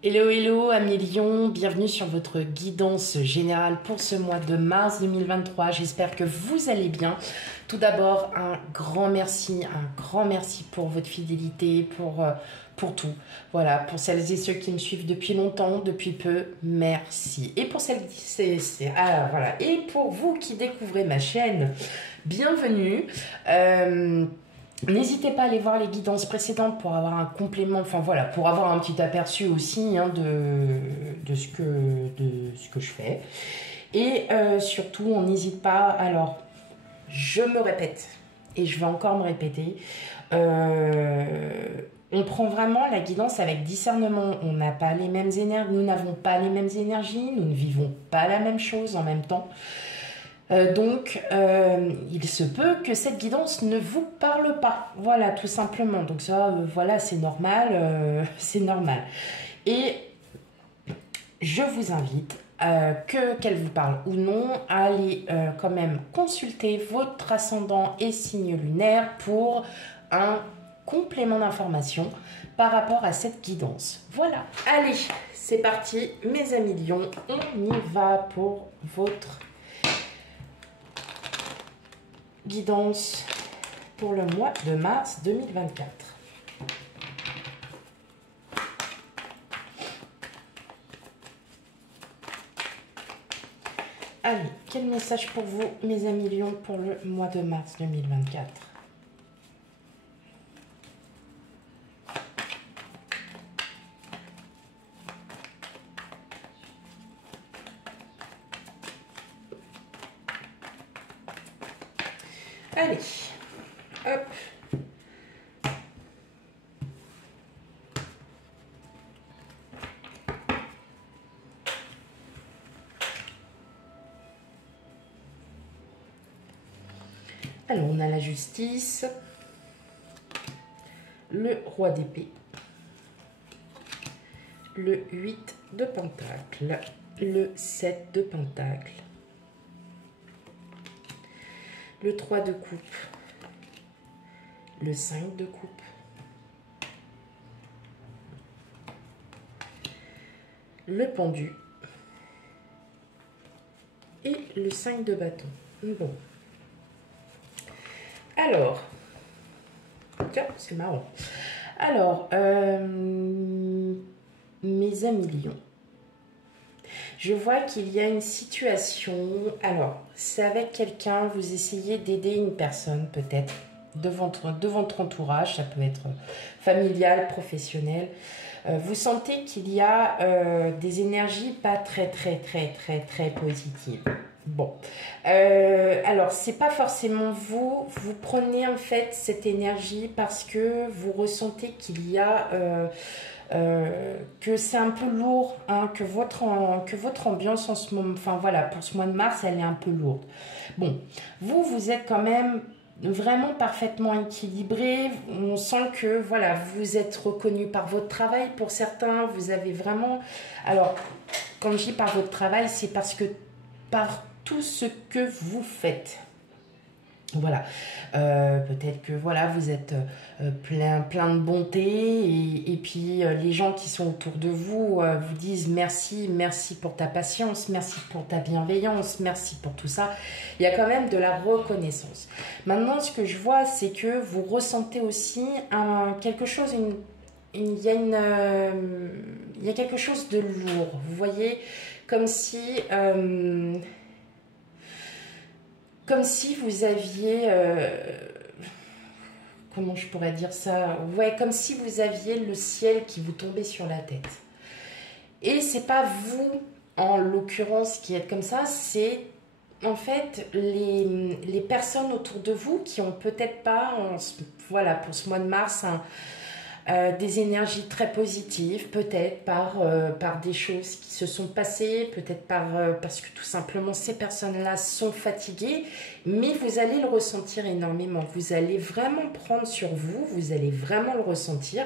Hello, hello, amis Lion, bienvenue sur votre guidance générale pour ce mois de mars 2023. J'espère que vous allez bien. Tout d'abord, un grand merci pour votre fidélité, pour tout. Voilà, pour celles et ceux qui me suivent depuis longtemps, depuis peu, merci. Et pour celles voilà. Et pour vous qui découvrez ma chaîne, bienvenue. N'hésitez pas à aller voir les guidances précédentes pour avoir un complément, enfin voilà, pour avoir un petit aperçu aussi de ce que je fais. Et surtout, on n'hésite pas, alors, je me répète, et je vais encore me répéter, on prend vraiment la guidance avec discernement. On n'a pas les mêmes énergies, nous n'avons pas les mêmes énergies, nous ne vivons pas la même chose en même temps. Donc, il se peut que cette guidance ne vous parle pas. Voilà, tout simplement. Donc ça, voilà, c'est normal. C'est normal. Et je vous invite, qu'elle vous parle ou non, à aller quand même consulter votre ascendant et signe lunaire pour un complément d'information par rapport à cette guidance. Voilà. Allez, c'est parti, mes amis Lions. On y va pour votre guidance pour le mois de mars 2024. Allez, quel message pour vous, mes amis Lions, pour le mois de mars 2024? Allez, hop. Alors, on a la justice, le roi d'épée, le 8 de pentacle, le 7 de pentacle, le 3 de coupe, le 5 de coupe, le pendu et le 5 de bâton. Bon. Alors, tiens, c'est marrant. Alors, mes amis Lions, je vois qu'il y a une situation. Alors, c'est avec quelqu'un, vous essayez d'aider une personne, peut-être, de votre entourage, ça peut être familial, professionnel. Vous sentez qu'il y a des énergies pas très positives. Bon, alors c'est pas forcément vous prenez en fait cette énergie parce que vous ressentez qu'il y a que c'est un peu lourd, hein, que votre ambiance en ce moment, enfin voilà, pour ce mois de mars, elle est un peu lourde. Bon, vous êtes quand même vraiment parfaitement équilibré. On sent que voilà, vous êtes reconnu par votre travail. Pour certains, vous avez vraiment, alors quand je dis par votre travail, c'est parce que par tout ce que vous faites. Voilà, peut-être que voilà, vous êtes plein de bonté et puis les gens qui sont autour de vous vous disent merci pour ta patience, merci pour ta bienveillance, merci pour tout ça. Il y a quand même de la reconnaissance. Maintenant, ce que je vois, c'est que vous ressentez aussi quelque chose, il y a quelque chose de lourd. Vous voyez, comme si vous aviez, comment je pourrais dire ça? Ouais, comme si vous aviez le ciel qui vous tombait sur la tête. Et c'est pas vous, en l'occurrence, qui êtes comme ça, c'est en fait les personnes autour de vous qui ont peut-être pas, voilà, pour ce mois de mars, des énergies très positives, peut-être par des choses qui se sont passées, peut-être parce que tout simplement ces personnes-là sont fatiguées, mais vous allez le ressentir énormément. Vous allez vraiment prendre sur vous, vous allez vraiment le ressentir.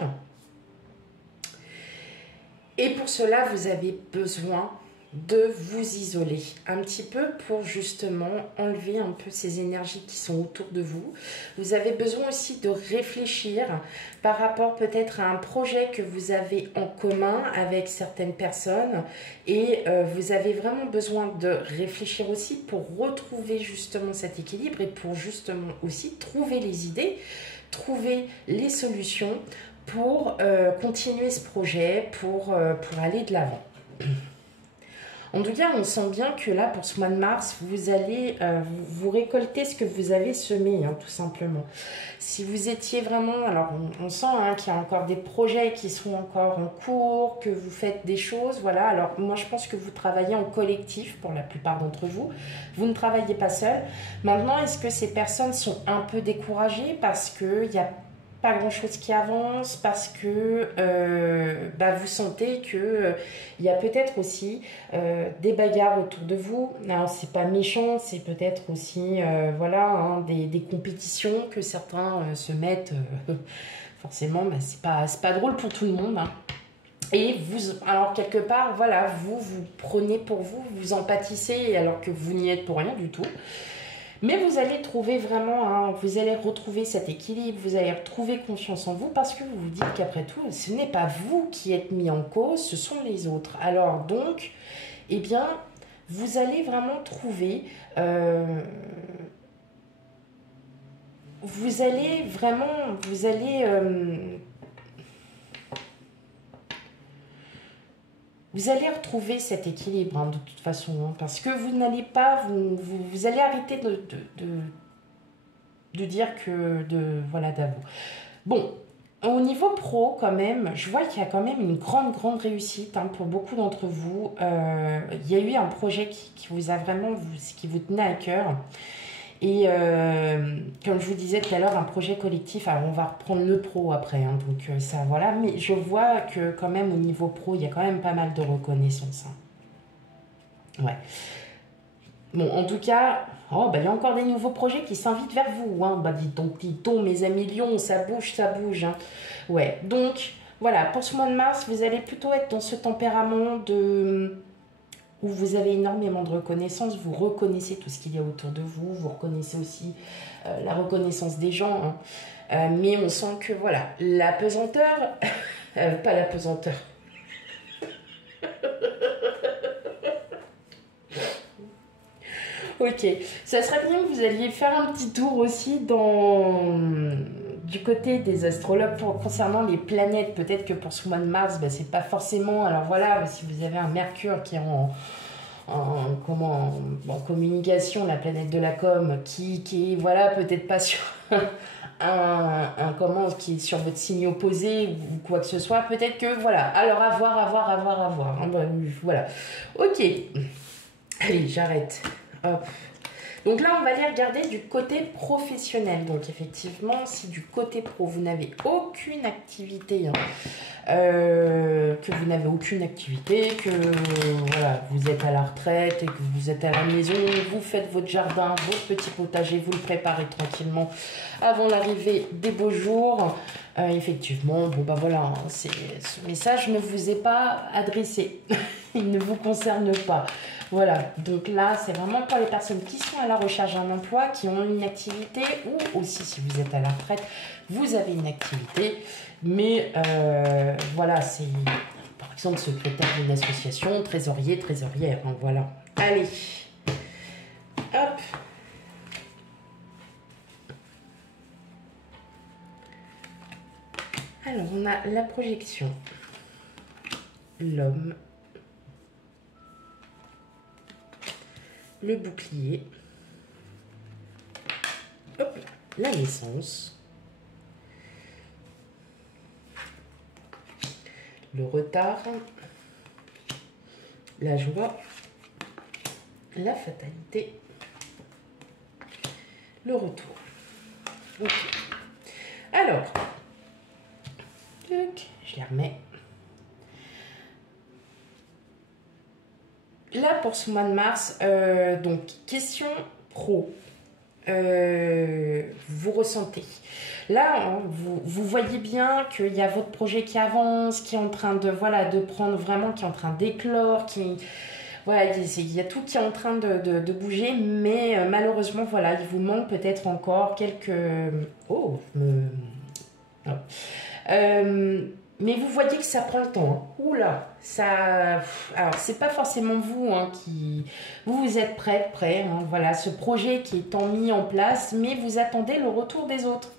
Et pour cela, vous avez besoin de vous isoler un petit peu pour justement enlever un peu ces énergies qui sont autour de vous. Vous avez besoin aussi de réfléchir par rapport peut-être à un projet que vous avez en commun avec certaines personnes et vous avez vraiment besoin de réfléchir aussi pour retrouver justement cet équilibre et pour justement aussi trouver les idées, trouver les solutions pour continuer ce projet, pour aller de l'avant. En tout cas, on sent bien que là, pour ce mois de mars, vous allez vous récolter ce que vous avez semé, hein, tout simplement. Si vous étiez vraiment... Alors, on sent hein, qu'il y a encore des projets qui sont encore en cours, que vous faites des choses, voilà. Alors, moi, je pense que vous travaillez en collectif, pour la plupart d'entre vous. Vous ne travaillez pas seul. Maintenant, est-ce que ces personnes sont un peu découragées parce qu'il y a pas grand chose qui avance, parce que vous sentez que il y a peut-être aussi des bagarres autour de vous. Alors c'est pas méchant, c'est peut-être aussi voilà hein, des compétitions que certains se mettent. Forcément, c'est pas drôle pour tout le monde. Hein. Et vous, alors quelque part, voilà, vous prenez pour vous, vous en pâtissez alors que vous n'y êtes pour rien du tout. Mais vous allez trouver vraiment, hein, vous allez retrouver cet équilibre, vous allez retrouver confiance en vous parce que vous vous dites qu'après tout, ce n'est pas vous qui êtes mis en cause, ce sont les autres. Alors donc, eh bien, vous allez vraiment trouver, vous allez vous allez retrouver cet équilibre hein, de toute façon, hein, parce que vous n'allez pas, vous allez arrêter de dire que, voilà, d'avou. Bon, au niveau pro quand même, je vois qu'il y a quand même une grande réussite hein, pour beaucoup d'entre vous. Il y a eu un projet qui vous a vraiment, qui vous tenait à cœur. Et comme je vous disais tout à l'heure, un projet collectif, alors on va reprendre le pro après, hein, donc ça voilà, mais je vois que quand même au niveau pro, il y a quand même pas mal de reconnaissance. Hein. Ouais. Bon, en tout cas, il y a encore des nouveaux projets qui s'invitent vers vous. Hein. Dites donc, mes amis lions, ça bouge. Hein. Ouais, donc voilà, pour ce mois de mars, vous allez plutôt être dans ce tempérament où vous avez énormément de reconnaissance, vous reconnaissez tout ce qu'il y a autour de vous, vous reconnaissez aussi la reconnaissance des gens, hein. Mais on sent que voilà, la pesanteur, pas la pesanteur. Ok, ça serait bien que vous alliez faire un petit tour aussi du côté des astrologues concernant les planètes. Peut-être que pour ce mois de mars, c'est pas forcément... Alors voilà, si vous avez un Mercure qui est en communication, la planète de la com, qui est voilà, peut-être pas sur qui est sur votre signe opposé ou quoi que ce soit, peut-être que voilà, alors à voir. Hein, voilà, ok, allez, j'arrête. Hop. Donc là, on va aller regarder du côté professionnel. Donc effectivement, si du côté pro, vous n'avez aucune activité, hein, que voilà, vous êtes à la retraite et que vous êtes à la maison, vous faites votre jardin, votre petit potager, vous le préparez tranquillement avant l'arrivée des beaux jours. Effectivement, voilà, ce message ne vous est pas adressé. Il ne vous concerne pas. Voilà, donc là, c'est vraiment pour les personnes qui sont à la recherche d'un emploi, qui ont une activité, ou aussi si vous êtes à la retraite, vous avez une activité, mais voilà, c'est par exemple secrétaire d'une association, trésorière, hein, voilà. Allez, hop. Alors, on a la projection, l'homme, le bouclier, hop, la naissance, le retard, la joie, la fatalité, le retour. Ok. Alors, je les remets. Là, pour ce mois de mars, donc, question pro. Vous ressentez. Là, hein, vous voyez bien qu'il y a votre projet qui avance, qui est en train de, voilà, de prendre vraiment, qui est en train d'éclore, qui... Voilà, il y a tout qui est en train de bouger, mais malheureusement, voilà, il vous manque peut-être encore quelques... Oh, oh. Mais vous voyez que ça prend le temps. Hein. Oula, ça... Alors, c'est pas forcément vous hein, qui... Vous êtes prêt, hein, voilà, ce projet qui est mis en place, mais vous attendez le retour des autres.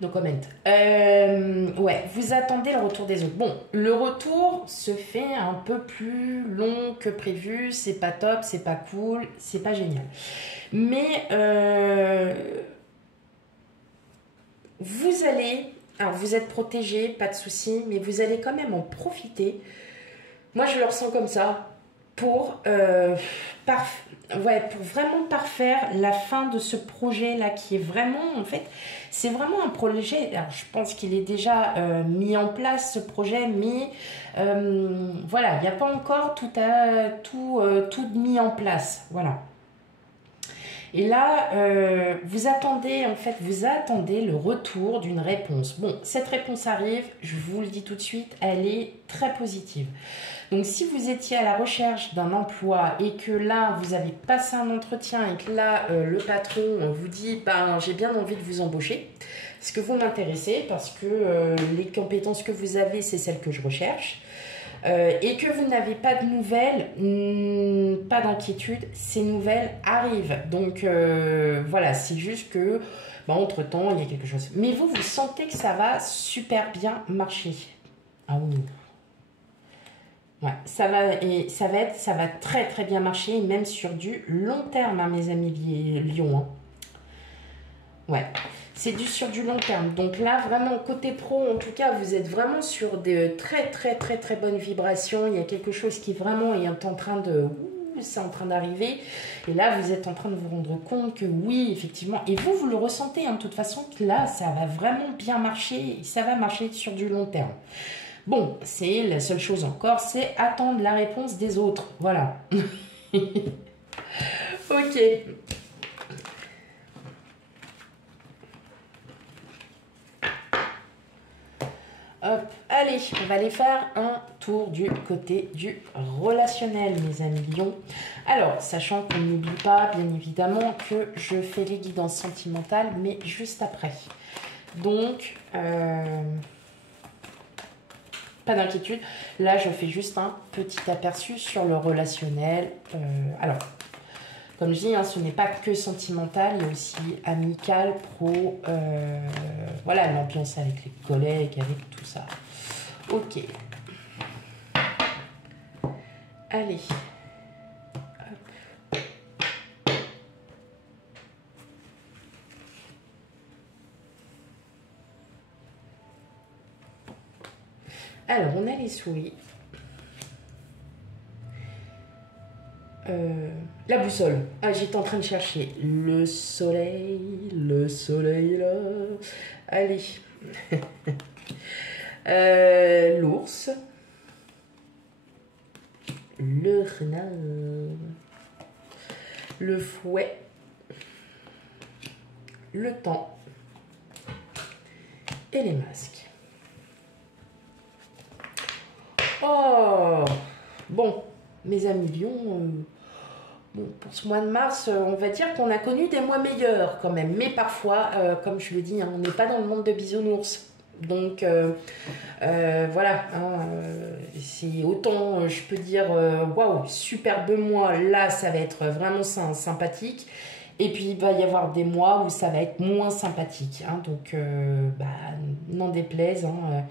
No comment. Ouais, vous attendez le retour des autres. Bon, le retour se fait un peu plus long que prévu. C'est pas top, c'est pas cool, c'est pas génial. Mais vous allez... Alors, vous êtes protégé, pas de souci, mais vous allez quand même en profiter. Moi, je le ressens comme ça pour pour vraiment parfaire la fin de ce projet-là qui est vraiment, en fait, c'est vraiment un projet, alors je pense qu'il est déjà mis en place, ce projet, mais voilà, il n'y a pas encore tout mis en place, voilà. Et là, vous attendez le retour d'une réponse. Bon, cette réponse arrive, je vous le dis tout de suite, elle est très positive. Donc, si vous étiez à la recherche d'un emploi et que là, vous avez passé un entretien et que là, le patron vous dit ben, « j'ai bien envie de vous embaucher », parce que vous m'intéressez, parce que les compétences que vous avez, c'est celles que je recherche, et que vous n'avez pas de nouvelles, pas d'inquiétude, ces nouvelles arrivent. Donc, voilà, c'est juste que, ben, entre-temps, il y a quelque chose. Mais vous sentez que ça va super bien marcher. Ah oui. Ouais, ça va très très bien marcher, même sur du long terme, hein, mes amis Lion. Hein. Ouais, c'est sur du long terme. Donc là, vraiment, côté pro, en tout cas, vous êtes vraiment sur de très très très très bonnes vibrations. Il y a quelque chose qui vraiment est en train de... c'est en train d'arriver. Et là, vous êtes en train de vous rendre compte que oui, effectivement, et vous le ressentez, hein, de toute façon, que là, ça va vraiment bien marcher. Ça va marcher sur du long terme. Bon, c'est la seule chose encore, c'est attendre la réponse des autres. Voilà. Ok. Hop, allez, on va aller faire un tour du côté du relationnel, mes amis Lions. Alors, sachant qu'on n'oublie pas, bien évidemment, que je fais les guidances sentimentales, mais juste après. Donc, pas d'inquiétude. Là, je fais juste un petit aperçu sur le relationnel. Alors, comme je dis, hein, ce n'est pas que sentimental, il y a aussi amical, pro, voilà, l'ambiance avec les collègues, avec tout ça. Ok. Allez. Hop. Alors, on a les souris. La boussole. Ah, j'étais en train de chercher. Le soleil là. Allez. L'ours. Le renard. Le fouet. Le temps. Et les masques. Oh! Bon, mes amis Lions... Bon, pour ce mois de mars, on va dire qu'on a connu des mois meilleurs quand même. Mais parfois, comme je le dis, hein, on n'est pas dans le monde de bisounours. Donc, voilà. Hein, c'est autant, je peux dire, waouh, superbe mois. Là, ça va être vraiment sympathique. Et puis, il va y avoir des mois où ça va être moins sympathique. Hein, donc, n'en déplaise. Hein,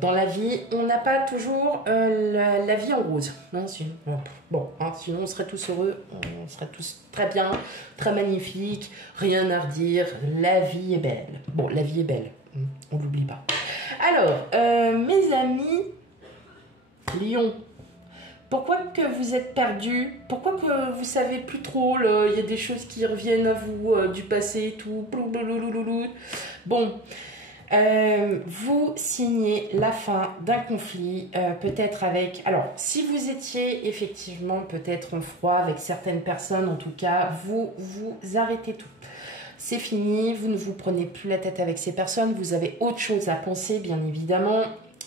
dans la vie, on n'a pas toujours la vie en rose. Hein, bon, hein, sinon, on serait tous heureux. On serait tous très bien, très magnifiques. Rien à redire. La vie est belle. Bon, la vie est belle. On ne l'oublie pas. Alors, mes amis Lions, pourquoi que vous êtes perdus? Pourquoi que vous savez plus trop? Il y a des choses qui reviennent à vous du passé et tout. Bon, vous signez la fin d'un conflit, peut-être avec... Alors, si vous étiez effectivement peut-être en froid avec certaines personnes, en tout cas, vous arrêtez tout. C'est fini, vous ne vous prenez plus la tête avec ces personnes, vous avez autre chose à penser, bien évidemment.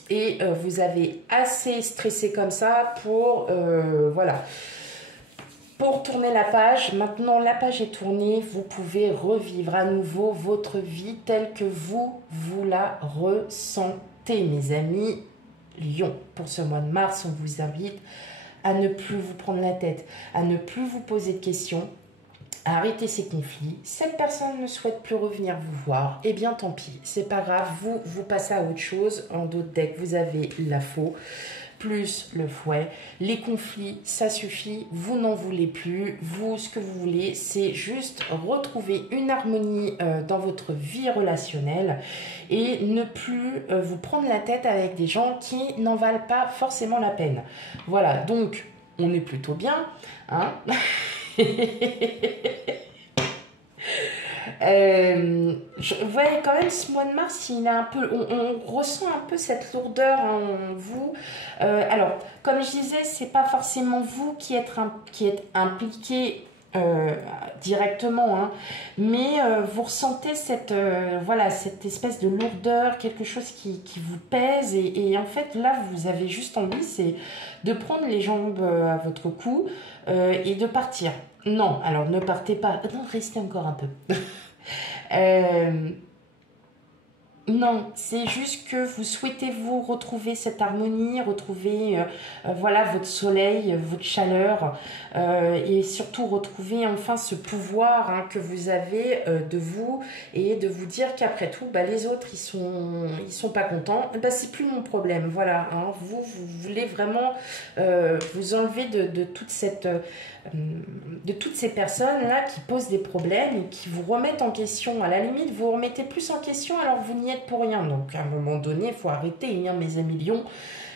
Et vous avez assez stressé comme ça pour, voilà, pour tourner la page. Maintenant, la page est tournée. Vous pouvez revivre à nouveau votre vie telle que vous la ressentez, mes amis Lion. Pour ce mois de mars, on vous invite à ne plus vous prendre la tête, à ne plus vous poser de questions, à arrêter ces conflits. Cette personne ne souhaite plus revenir vous voir, eh bien tant pis, c'est pas grave, vous passez à autre chose. En d'autres decks, vous avez la faux, plus le fouet. Les conflits, ça suffit, vous n'en voulez plus. Vous, ce que vous voulez, c'est juste retrouver une harmonie dans votre vie relationnelle et ne plus vous prendre la tête avec des gens qui n'en valent pas forcément la peine. Voilà, donc on est plutôt bien, hein. Je voyais quand même ce mois de mars, il est un peu, on ressent un peu cette lourdeur en vous. Alors, comme je disais, c'est pas forcément vous qui êtes impliqué directement, hein, mais vous ressentez cette, voilà, cette espèce de lourdeur, quelque chose qui vous pèse, et en fait là vous avez juste envie, c'est de prendre les jambes à votre cou et de partir. Non, alors ne partez pas, non, restez encore un peu. Non, c'est juste que vous souhaitez vous retrouver cette harmonie, retrouver voilà, votre soleil, votre chaleur et surtout retrouver enfin ce pouvoir, hein, que vous avez de vous, et de vous dire qu'après tout, bah, les autres ils sont pas contents, bah, c'est plus mon problème, voilà, hein. Vous voulez vraiment vous enlever de toute cette de toutes ces personnes-là qui posent des problèmes et qui vous remettent en question. À la limite, vous remettez plus en question alors vous n'y êtes pour rien. Donc, à un moment donné, il faut arrêter, hein, mes amis lions.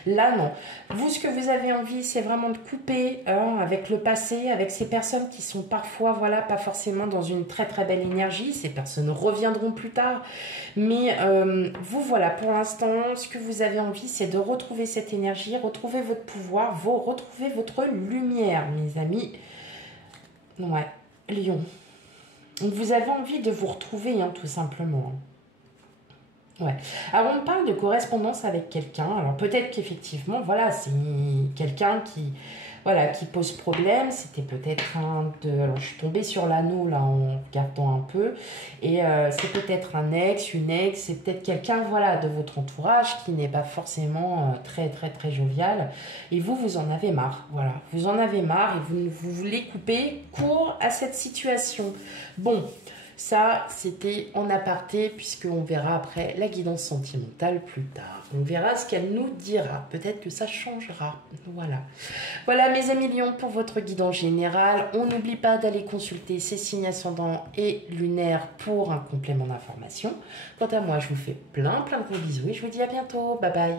Là, non. Vous, ce que vous avez envie, c'est vraiment de couper, hein, avec le passé, avec ces personnes qui sont parfois, voilà, pas forcément dans une très très belle énergie. Ces personnes reviendront plus tard. Mais vous, voilà, pour l'instant, ce que vous avez envie, c'est de retrouver cette énergie, retrouver votre pouvoir, retrouver votre lumière, mes amis. Ouais, Lion. Vous avez envie de vous retrouver, hein, tout simplement. Ouais. Alors, on parle de correspondance avec quelqu'un. Alors, peut-être qu'effectivement, voilà, c'est quelqu'un qui, voilà, qui pose problème. C'était peut-être un de... Alors, je suis tombée sur l'anneau, là, en regardant un peu. Et c'est peut-être un ex, une ex. C'est peut-être quelqu'un, voilà, de votre entourage qui n'est pas forcément très, très, très jovial. Et vous en avez marre. Voilà. Vous en avez marre et vous voulez couper court à cette situation. Bon. Ça, c'était en aparté, puisqu'on verra après la guidance sentimentale plus tard. On verra ce qu'elle nous dira. Peut-être que ça changera. Voilà. Voilà, mes amis lions, pour votre guidance générale. On n'oublie pas d'aller consulter ces signes ascendants et lunaires pour un complément d'information. Quant à moi, je vous fais plein de gros bisous et je vous dis à bientôt. Bye bye.